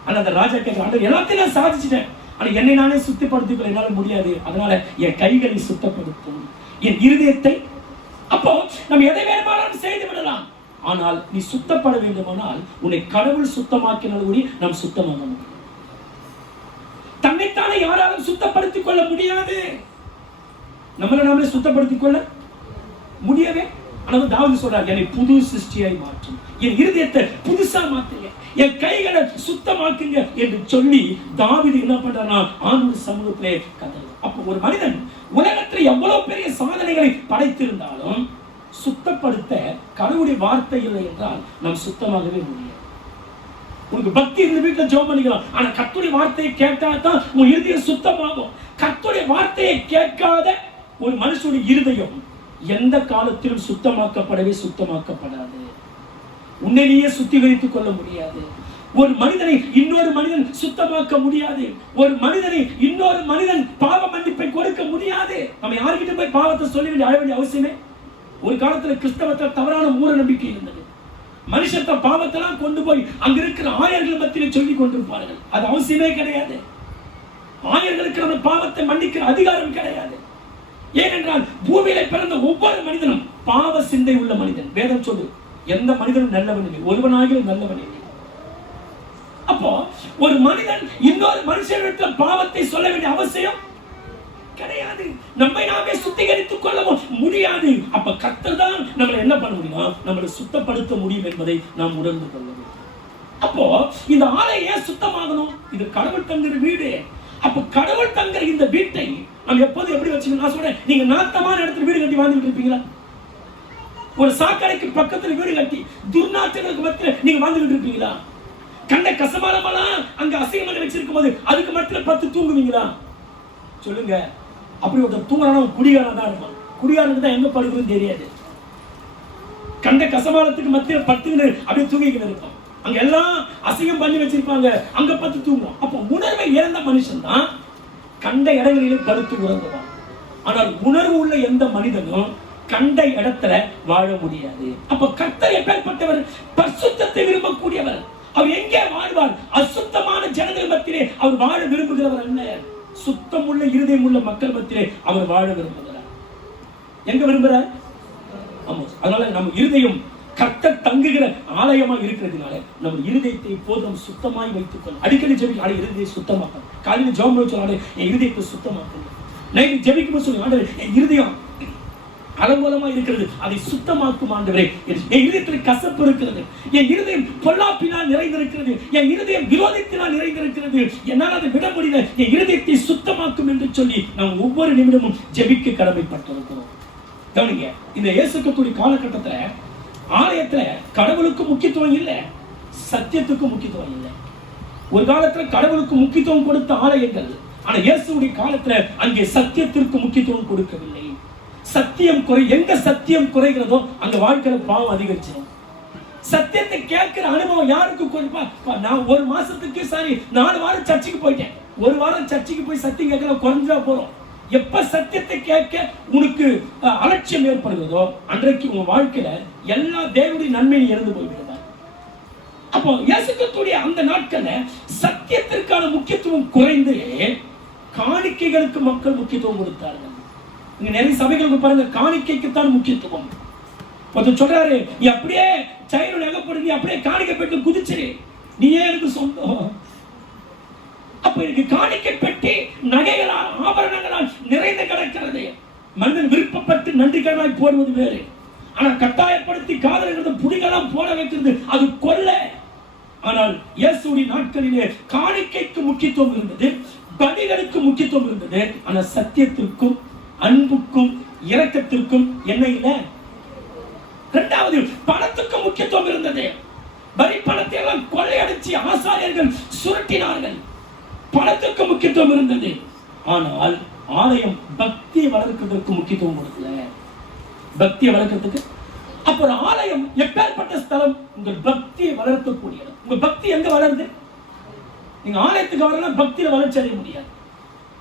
ஆனா அந்த ராஜா கேட்க, எல்லாத்தையும் நான் சாதிச்சிட்டேன், ஆனா என்னை நானே சுத்தப்படுத்திக் கொள்ள என்னால முடியாது. அதனால என் கைகளை சுத்தப்படுத்தும், என் இருதயத்தை. அப்போ நம்ம எதை வேணுமானாலும் செய்து விடலாம். ஆனால் நீ சுத்தப்பட வேண்டுமானால் உன்னை கடவுள் சுத்தமாக்கினபடி நாம் சுத்தமாக முடியும். தன்னைத்தானே யாராலும் சுத்தப்படுத்திக் கொள்ள முடியாது. நம்மளை நாமளே சுத்தப்படுத்திக் கொள்ள முடியவே. ஆனால் தாவீது சொல்றார், என்னை புது சிருஷ்டியாய் மாற்றும், என் இருதயத்தை புதுசா மாற்றுங்க, என் கைகளை சுத்தமாக்குங்க என்று சொல்லி தாவீது என்ன பண்றானா, ஆண்டவர் சமூகத்திலே கதறு. அப்போ ஒரு மனிதன் உலகத்தில் எவ்வளவு பெரிய சாதனைகளை படைத்திருந்தாலும் சுத்தப்படுத்த கடவுளுடைய வார்த்தை இல்லை என்றால் நாம் சுத்தமாகவே முடியாது. உனக்கு பக்தி இந்த வீட்டுல ஜெபம் பண்ணிக்கலாம், ஆனா கர்த்தருடைய வார்த்தையை கேட்டா தான் உன் இருதயம் சுத்தமாகும். கர்த்தருடைய வார்த்தையை கேட்காத ஒரு மனுஷனுடைய இருதயம் எந்த காலத்திலும் சுத்தமாக்கப்படாது. உன்னையே சுத்திகரித்துக் கொள்ள முடியாது. ஒரு மனிதனை இன்னொரு மனிதன் சுத்தமாக்க முடியாது. ஒரு மனிதனை இன்னொரு மனிதன் பாவ மன்னிப்பை கொடுக்க முடியாது. நம்ம யாருக்கிட்ட போய் பாவத்தை சொல்ல வேண்டிய அழ வேண்டிய அவசியமே. ஒரு காலத்துல கிறிஸ்தவத்தில் தவறான மூட நம்பிக்கை இருந்தது. மனுஷத்த பாவத்தெல்லாம் கொண்டு போய் அங்க இருக்கிற ஆயர்கள் மத்தியில சொல்லி கொண்டிருப்பார்கள். அது அவசியமே கிடையாது. ஆயர்களுக்கு நம்ம பாவத்தை மன்னிக்கிற அதிகாரம் கிடையாது. ஏனென்றால் பூமியில பிறந்த ஒவ்வொரு மனிதனும் பாவ சிந்தை உள்ள மனிதன். வேதம் சொல்லு, எந்த மனிதனும் நல்லவன் இல்லை, ஒருவனாகிலும் நல்லவன் இல்லை. அப்போ ஒரு மனிதன் இன்னொரு மனுஷனிடத்தில் பாவத்தை சொல்ல வேண்டிய அவசியம் கிடையாது. நம்மை நாமே சுத்திகரித்துக் கொள்ளவும் முடியாது. அப்ப கர்த்தர் தான் நம்மளை என்ன பண்ண முடியும், நம்மளை சுத்தப்படுத்த முடியும் என்பதை நாம் உணர்ந்து கொள்ள வேண்டும். அப்போ இந்த ஆலயம் ஏன் சுத்தமாகணும்? இது கடவுள் தங்குற வீடு. அப்ப கடவுள் தங்குற இந்த வீட்டை நம்ம எப்போது எப்படி வச்சுக்கணும்? நான் சொல்றேன், நீங்க நாத்தமான இடத்துல வீடு கட்டி வாழ்ந்துட்டு இருப்பீங்களா? ஒரு சாக்கடைக்கு பக்கத்துல வீடு கட்டி துர்நாற்றங்களுக்கு மத்தியில நீங்க வாழ்ந்துட்டு இருப்பீங்களா? கண்ட கசமாலமெல்லாம் அங்க அசிங்கமாக வச்சிருக்கும் போது அதுக்கு மத்தியில 10 தூங்குவீங்களா? சொல்லுங்க. அப்படி ஒரு தூங்குறான குடிகாரன் தான் இருப்பான். குடிகாரனுக்கு தான் எங்க படுக்குதுன்னு தெரியாது. கண்ட கசமாலத்துக்கு மத்தியில 10 அப்படியே தூங்கிக்கிட்டு இருப்பான். அங்க எல்லாம் அசிங்கம் பண்ணி வச்சிருப்பாங்க, அங்க 10 தூங்குவோம். அப்ப உணர்வை இழந்த மனுஷன் தான் கண்ட இடங்களிலே படுத்து உறங்குவான். ஆனால் உணர்வு உள்ள எந்த மனிதனும் கண்ட இடத்துல வாழ முடியாது. அப்ப கர்த்தர் எப்பேற்பட்டவர்? பரிசுத்தத்தை விரும்பக்கூடியவர். அவர் எங்கே வாழ்வார்? அசுத்தமான ஜனங்கள் மத்தியிலே அவர் வாழ விரும்புகிறவர் அல்ல. சுத்தம் உள்ள இருதயம் உள்ள மக்கள் மத்தியிலே அவர் வாழ விரும்புகிறார். எங்க விரும்புகிறார்? ஆமா. அதனால நம்ம இருதயம் கர்த்தர் தங்குகிற ஆலயமா இருக்கிறதுனால நம்ம இருதயத்தை எப்போதும் சுத்தமாய் வைத்துக் கொள்ள அடிக்கடி ஜெபிக்க, இருதயத்தை சுத்தமாக்க. காலையில் ஜெபம் சொல்லாடு, என் இருதயத்தை சுத்தமாக்க. நைட்டு ஜெபிக்கும் சொல்லி, என் இருதயம் அலங்கோலமா இருக்கிறது, அதை சுத்தமாக்கும் ஆண்டவரே. என் இருதயத்தில் கசப்பு இருக்கிறது, என் இருதயம் பொல்லாப்பினால் நிறைந்திருக்கிறது, என் இருதயம் விரோதத்தினால் நிறைந்திருக்கிறது, என்னால் அதை விட முடியல, என் இருதயத்தை சுத்தமாக்கும் என்று சொல்லி நாம் ஒவ்வொரு நிமிடமும் ஜெபிக்க கடமைப்பட்டிருக்கிறோம். கவனிங்க, இந்த இயேசு கிறிஸ்துவின் காலகட்டத்துல ஆலயத்துல கடவுளுக்கு முக்கியத்துவம் இல்லை, சத்தியத்துக்கு முக்கியத்துவம் இல்லை. ஒரு காலத்துல கடவுளுக்கு முக்கியத்துவம் கொடுத்த ஆலயங்கள், ஆனா இயேசுடைய காலத்துல அங்கே சத்தியத்திற்கு முக்கியத்துவம் கொடுக்கவில்லை. சத்தியம் எங்க சத்தியம் குறைகிறதோ அங்க வாழ்க்கையில பாவம் அதிகரிச்சிடும். சத்தியத்தை கேட்கிற அனுபவம் யாருக்கு குறைப்பா? நான் ஒரு மாசத்துக்கு 4 வாரம் சர்ச்சுக்கு போயிட்டேன், ஒரு வாரம் சர்ச்சுக்கு போய் சத்தியம் கேட்கல, குறைஞ்சா போறோம். எப்ப சத்தியத்தை கேட்க உனக்கு அலட்சியம் ஏற்படுகிறதோ அன்றைக்கு உங்க வாழ்க்கையில எல்லா தேவனுடைய நன்மையும் இழந்து போய்விடுவார். அப்போ இயேசு கிறிஸ்துவுடைய அந்த நாட்கள்ல சத்தியத்திற்கான முக்கியத்துவம் குறைந்து காணிக்கைகளுக்கு மக்கள் முக்கியத்துவம் கொடுத்தார்கள். இங்க நிறைய சபைகளுக்கு பாருங்க, காணிக்கைக்குத்தான் முக்கியத்துவம். ஒருத்தர் சொல்றாரு, நீ அப்படியே சைடு நகைப்படு, நீ அப்படியே காணிக்கை பெட்டு குதிச்சிரு, நீயே எனக்கு சொந்தம். அப்ப எனக்கு காணிக்கை பெட்டி நகைகளால் ஆபரணங்களால் நிறைந்து கிடக்கிறது. மனிதன் விருப்பப்பட்டு நன்றிக்கடனாய் போடுவது வேறு, ஆனா கட்டாயப்படுத்தி காதலிருந்த புடிகளாம் போட வைக்கிறது அது கொல்ல. ஆனால் இயேசுவின் நாட்களிலே காணிக்கைக்கு முக்கியத்துவம் இருந்தது, பலிகளுக்கு முக்கியத்துவம் இருந்தது. ஆனா சத்தியத்திற்கும் அன்புக்கும் இரக்கத்திற்கும் என்ன இல்லை. இரண்டாவது, பணத்துக்கு முக்கியத்துவம் இருந்தது. வரி பணத்தை எல்லாம் கொள்ளையடிச்சு ஆசாரியர்கள் சுருட்டினார்கள். பணத்துக்கு முக்கியத்துவம் இருந்தது. ஆனால் ஆலயம் பக்தியை வளர்க்கிறதுக்கு முக்கியத்துவம் கொடுக்கல. பக்தியை வளர்க்கிறதுக்கு அப்ப ஒரு ஆலயம் எப்பேற்பட்ட ஸ்தலம்? உங்கள் பக்தியை வளர்க்கக்கூடிய இடம். உங்க பக்தி எங்க வளருது? நீங்க ஆலயத்துக்கு வரலாம், பக்தியில வளர்ச்சி அடைய முடியாது.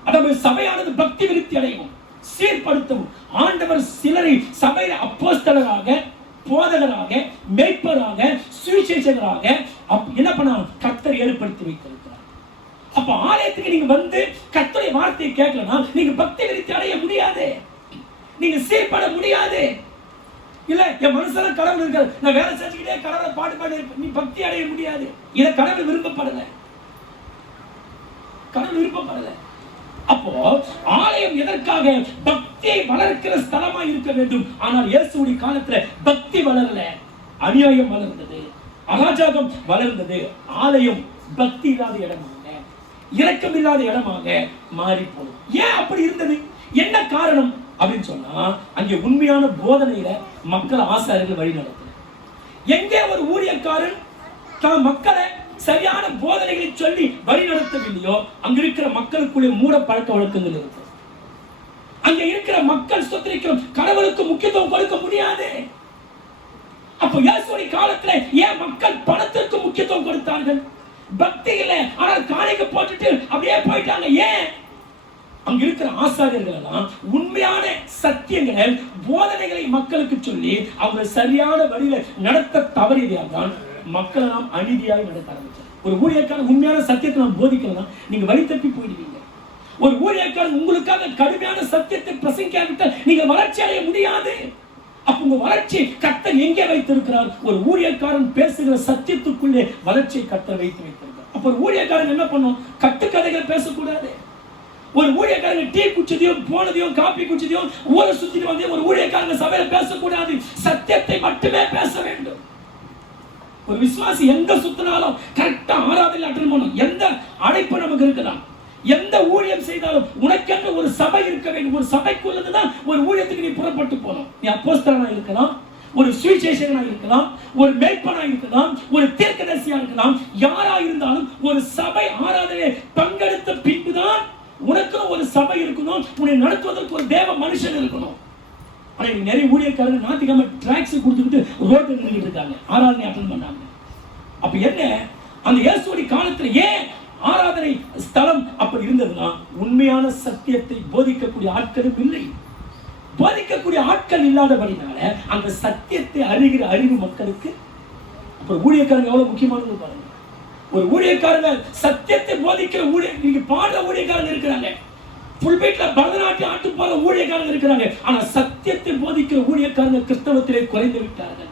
அதாவது சபையானது பக்தி விருத்தி அடையும், சீர்படுத்தவும். ஆண்டவர் சிலரை சபையில அப்போஸ்தலராக, போதகராக, மேய்ப்பராக, சுவிசேஷகராக என்ன பண்ண கர்த்தர் ஏற்படுத்தி வைத்திருக்கிறார். அப்ப ஆலயத்துக்கு நீங்க வந்து கர்த்தருடைய வார்த்தையை கேட்கலனா நீங்க பக்தி விருத்தி அடைய முடியாது, நீங்க சீர்பட முடியாது. இல்ல என் மனசுல கடவுள் இருக்காரு, நான் வேலை செஞ்சுக்கிட்டே கடவுளை பாட்டு பாடி இருப்பேன், நீ பக்தி அடைய முடியாது. இதை கடவுள் விருப்பப்படல, கடவுள் விருப்பப்படல. அப்போ ஆலயம் எதற்காக? பக்தியை வளர்க்கிற ஸ்தலமா இருக்க வேண்டும். ஆனால் இயேசுவுடைய காலத்துல பக்தி வளரல, அநியாயம் வளர்ந்தது, அராஜகம் வளர்ந்தது. ஆலயம் பக்தி இல்லாத இடமாக, இரக்கம் இல்லாத இடமாக மாறி போனது. ஏன் அப்படி இருந்தது? என்ன காரணம் அப்படின்னு சொன்னா, அங்கே உண்மையான போதனையில மக்கள் ஆசாரியர்கள் வழி நடத்தல. எங்கே ஒரு ஊழியக்காரன் தான் மக்களை சரியான போதனைகளை சொல்லி வழி நடத்தவில்லையோ, அங்க இருக்கிற மக்களுக்குள்ளே மூட பழக்க வழக்கங்கள் இருக்கு. அங்க இருக்கிற மக்கள் சொத்திரிக்கும் கடவுளுக்கு முக்கியத்துவம் கொடுக்க முடியாது. அப்ப இயேசுவின் காலத்துல ஏன் மக்கள் பணத்திற்கு முக்கியத்துவம் கொடுத்தார்கள்? பக்தி இல்லை, ஆனால் காணிக்கை போட்டுட்டு அப்படியே போயிட்டாங்க. ஏன்? அங்க இருக்கிற ஆசாரியர்கள் எல்லாம் உண்மையான சத்தியங்களை, போதனைகளை மக்களுக்கு சொல்லி அவங்க சரியான வழியில நடத்த தவறியதால் தான் மக்களை நாம் அநீதியாக நடத்த ஆரம்பிச்சோம். ஒரு ஊழியக்காரன் உண்மையான சத்தியத்தை நாம் போதிக்கலாம், நீங்க வழி தப்பி போயிடுவீங்க. ஒரு ஊழியக்காரன் உங்களுக்காக கடுமையான சத்தியத்தை பிரசங்கிக்காவிட்டால் நீங்க வளர்ச்சி அடைய முடியாது. அப்ப உங்க வளர்ச்சி கர்த்தர் எங்கே வைத்திருக்கிறார்? ஒரு ஊழியக்காரன் பேசுகிற சத்தியத்துக்குள்ளே வளர்ச்சியை கர்த்தர் வைத்து வைத்திருக்கிறார். அப்ப ஒரு ஊழியக்காரன் என்ன பண்ணும்? கட்டுக்கதைகள் பேசக்கூடாது. ஒரு ஊழியக்காரங்க டீ குடிச்சதையும் போனதையும் காப்பி குடிச்சதையும் ஊரை சுத்திட்டு வந்ததையும் ஒரு ஊழியக்காரங்க சபையில பேசக்கூடாது. சத்தியத்தை மட்டுமே பேச வேண்டும். ஒரு விசுவாசி எங்க சுத்தினாலும் கரெக்டா ஆராதனை அட்டெண்ட் பண்ணணும். எந்த அழைப்பு நமக்கு இருக்குதான், எந்த ஊழியம் செய்தாலும் உனக்கென்று ஒரு சபை இருக்க வேண்டும். ஒரு சபைக்குள்ளதுதான் ஒரு ஊழியத்துக்கு நீ புறப்பட்டு போகணும். நீ அப்போஸ்தலனா இருக்கலாம், ஒரு சுவிசேஷகனா இருக்கலாம், ஒரு மேய்ப்பனா இருக்கலாம், ஒரு தீர்க்கதரிசியா இருக்கலாம். யாரா இருந்தாலும் ஒரு சபை ஆராதனையை பங்கெடுத்த பின்புதான் உனக்கு ஒரு சபை இருக்கணும், உன்னை நடத்துவதற்கு ஒரு தேவ மனுஷன் இருக்கணும். ஆனா நிறைய ஊழியக்காரங்க ஞாயிற்றுக்கிழமை டிராக்ஸ் கொடுத்துக்கிட்டு ரோட்டில் நின்றுட்டு இருக்காங்க, ஆராதனை அட்டெண்ட் பண்ணாங்க. அப்ப என்ன? அந்த இயேசுவின் காலத்துல ஏன் ஆராதனை ஸ்தலம் அப்படி இருந்ததுன்னா, உண்மையான சத்தியத்தை போதிக்கக்கூடிய ஆட்களும் இல்லை. போதிக்கக்கூடிய ஆட்கள் இல்லாதபடினால அந்த சத்தியத்தை அறிகிற அறிவு மக்களுக்கு. அப்புறம் ஊழியக்காரங்க எவ்வளவு முக்கியமானது பாருங்க. ஒரு ஊழியக்காரங்க சத்தியத்தை போதிக்கிற நீங்க பாடுற ஊழியக்காரங்க இருக்கிறாங்க, புல்பீட்ல பரதநாட்டியம் ஆட்டு போற ஊழியக்காரங்க இருக்கிறாங்க. ஆனா சத்தியத்தை போதிக்கிற ஊழியக்காரங்க கிறிஸ்தவத்திலே குறைந்து விட்டார்கள்.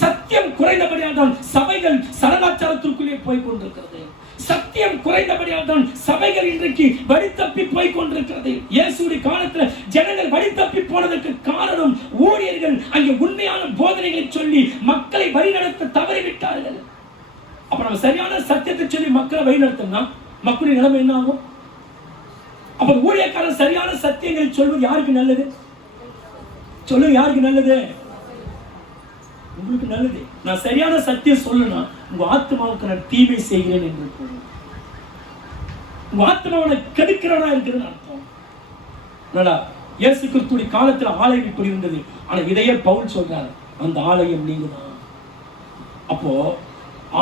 சத்தியம் குறைந்தபடியால் தான் சபைகள் சடங்காச்சாரத்திற்குள்ளே போய் கொண்டிருக்கிறது. சத்தியம் குறைந்தபடியால் தான் சபைகள் இன்றைக்கு வழித்தப்பி போய் கொண்டிருக்கிறது. இயேசுவின் காலத்துல ஜனங்கள் வழித்தப்பி போனதற்கு காரணம் ஊழியர்கள் அங்கே உண்மையான போதனைகளை சொல்லி மக்களை வழிநடத்த தவறிவிட்டார்கள். அப்ப நம்ம சரியான சத்தியத்தை சொல்லி மக்களை வழிநடத்தோம்னா மக்களுடைய நிலைமை என்ன ஆகும்? அப்ப ஊழியக்காரன் சரியான சத்தியங்களை சொல்வது யாருக்கு நல்லது? சொல்லுங்க, யாருக்கு நல்லது? உங்களுக்கு நல்லது. நான் சரியான சத்தியம் சொல்லணும், உங்க ஆத்மாவுக்கு நான் தீமை செய்கிறேன் என்று பொருள். உங்க ஆத்மாவை கெடுக்கிறவனா இருக்கிறது அர்த்தம். என்னடா இயேசு கிறிஸ்துவின் காலத்துல ஆலயம் இப்படி இருந்தது, ஆனா இதையே பவுல் சொல்றாரு, அந்த ஆலயம் நீங்க தான். அப்போ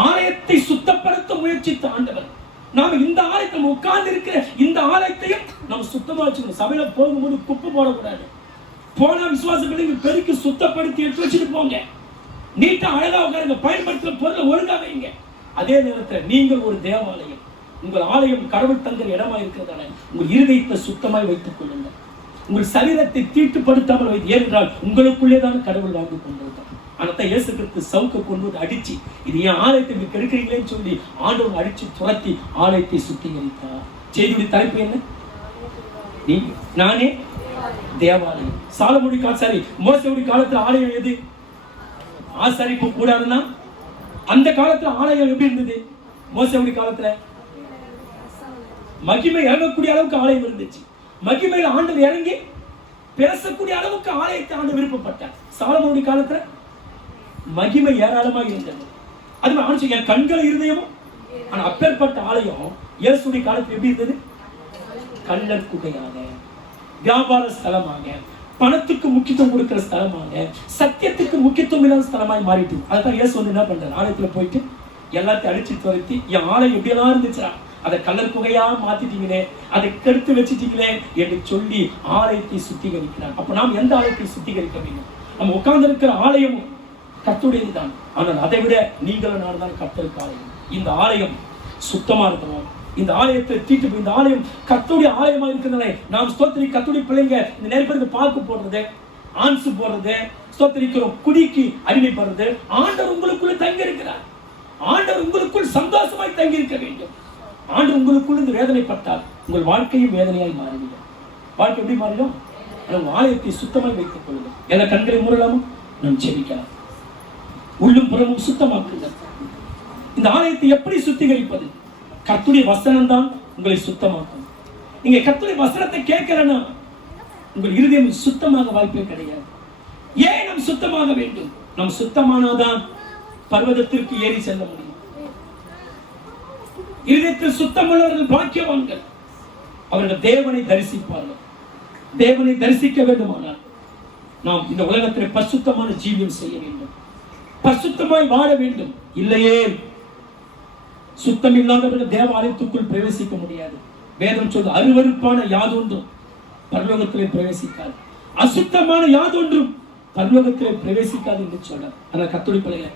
ஆலயத்தை சுத்தப்படுத்த முயற்சித்த ஆண்டவர், நாம இந்த ஆலயத்தை உட்கார்ந்து இருக்கிற இந்த ஆலயத்தையும் நம்ம சுத்தமா வச்சுக்கணும். சபையில போகும்போது குப்பை போடக்கூடாது. போன விசுவாசங்களை பெருக்கி சுத்தப்படுத்தி எடுத்து வச்சுட்டு போங்க. நீட்டா அழகா உட்காருங்க. பயன்படுத்துற பொருளை ஒழுங்கா வைங்க. அதே நேரத்தில் நீங்கள் ஒரு தேவாலயம். உங்கள் ஆலயம் கடவுள் தங்கள் இடமா இருக்கிறதால உங்கள் இருதயத்தை சுத்தமாய் வைத்துக் கொள்ளுங்கள். உங்கள் சரீரத்தை தீட்டுப்படுத்தாமல் வைத்து, ஏனென்றால் உங்களுக்குள்ளே தான் கடவுள் வாழ்ந்து கொண்டிருக்கிறார். ஆனால் இயேசு கிறிஸ்து சவுக்க கொண்டு வந்து அடிச்சு, இது என் ஆலயத்தை கெடுக்கிறீங்களேன்னு சொல்லி ஆண்டவர் அடிச்சு துரத்தி ஆலயத்தை சுத்திகரித்தார். செய்தியுடைய தலைப்பு என்ன? நானே தேவாலயம். சாலமோனுடைய காலத்துல, மோசேயுடைய காலத்துல ஆலயம் எது? ஆசாரிப்பு கூடாதுன்னா அந்த காலத்துல ஆலயம் எப்படி இருந்தது? மோசேயுடைய காலத்துல மகிமை இறங்கக்கூடிய அளவுக்கு ஆலயம் இருந்துச்சு. மகிமையில ஆண்டவர் இறங்கி பேசக்கூடிய அளவுக்கு ஆலயத்தை ஆண்டவர் விருப்பப்பட்டார். சாலமோனுடைய காலத்துல மகிமை ஏராளமாக இருந்தது. அது ஆண்டு என் கண்களை இருதயமும். ஆனா அப்பேற்பட்ட ஆலயம் இயேசுடைய காலத்துல எப்படி இருந்தது? கள்ளர் குகையாக, வியாபார ஸ்தலமாக, பணத்துக்கு முக்கியத்துவம் கொடுக்கிற ஸ்தலமாக, சத்தியத்துக்கு முக்கியத்துவம் இல்லாத ஸ்தலமாய் மாறிட்டு. அதுதான் இயேசு வந்து என்ன பண்றாரு? ஆலயத்துல போயிட்டு எல்லாத்தையும் அடிச்சு துரத்தி, என் ஆலயம் எப்படியெல்லாம் இருந்துச்சா அதை கள்ளர் குகையா மாத்திட்டீங்களே, அதை கெடுத்து வச்சுட்டீங்களே என்று சொல்லி ஆலயத்தை சுத்திகரிக்கிறார். அப்ப நாம் எந்த ஆலயத்தை சுத்திகரிக்க வேண்டும்? நம்ம உட்கார்ந்து இருக்கிற ஆலயமும் கர்த்தருடையது தான். ஆனால் அதை விட நீங்களும் நான் தான் கர்த்தருக்கு ஆலயம். இந்த ஆலயம் சுத்தமா இருக்கணும். இந்த ஆலயத்தை தீட்டு, இந்த ஆலயம் கர்த்தருடைய ஆலயமா இருக்கிறதுனால நாம் ஸ்தோத்திரி கர்த்தருடைய பிள்ளைங்க இந்த நிறைய பேருக்கு பாக்கு போடுறது, ஆன்சு போடுறது, ஸ்தோத்திரிக்கிறோம், குடிக்கு அடிமைப்படுறது. ஆண்டவர் உங்களுக்குள்ள தங்கி இருக்கிறார். ஆண்டவர் உங்களுக்குள் சந்தோஷமாய் தங்கி இருக்க வேண்டும். ஆண்டவர் உங்களுக்குள் இந்த வேதனைப்பட்டால் உங்கள் வாழ்க்கையும் வேதனையாய் மாறிவிடும். வாழ்க்கை எப்படி மாறிடும்? நம் ஆலயத்தை சுத்தமாய் வைத்துக் கொள்ளுங்கள். எல்லா கண்களை மூடலாமா? நாம் செபிக்கலாம். உள்ளும் புறமும் சுத்தமாக்குங்கள். இந்த ஆலயத்தை எப்படி சுத்திகரிப்பது? கர்த்தருடைய வசனம் தான் உங்களை சுத்தமாக்கும். நீங்க கர்த்தருடைய வசனத்தை கேட்கலன்னா உங்கள் இருதயம் சுத்தமாக வாய்ப்பே கிடையாது. ஏன் நாம் சுத்தமாக வேண்டும்? நாம் சுத்தமானாதான் பர்வதத்திற்கு ஏறி செல்ல முடியும். இருதயத்தில் சுத்தமுள்ளவர்கள் பாக்கியவான்கள். அவர்கள் தேவனை தரிசிப்பார்கள். தேவனை தரிசிக்க வேண்டுமானால் நாம் இந்த உலகத்தில் பரிசுத்தமான ஜீவியம் செய்ய வேண்டும். பரிசுத்தமாய் வாழ வேண்டும். இல்லையே சுத்தம் இல்லாதவர்கள் தேவாலயத்துக்குள் பிரவேசிக்க முடியாது. வேதம் சொல்ல அருவருப்பான யாதொன்றும் பரலோகத்திலே பிரவேசிக்காது, அசுத்தமான யாதொன்றும் பரலோகத்திலே பிரவேசிக்காது என்று சொல்றார். ஆனால் கர்த்தருடைய பிள்ளைகளே,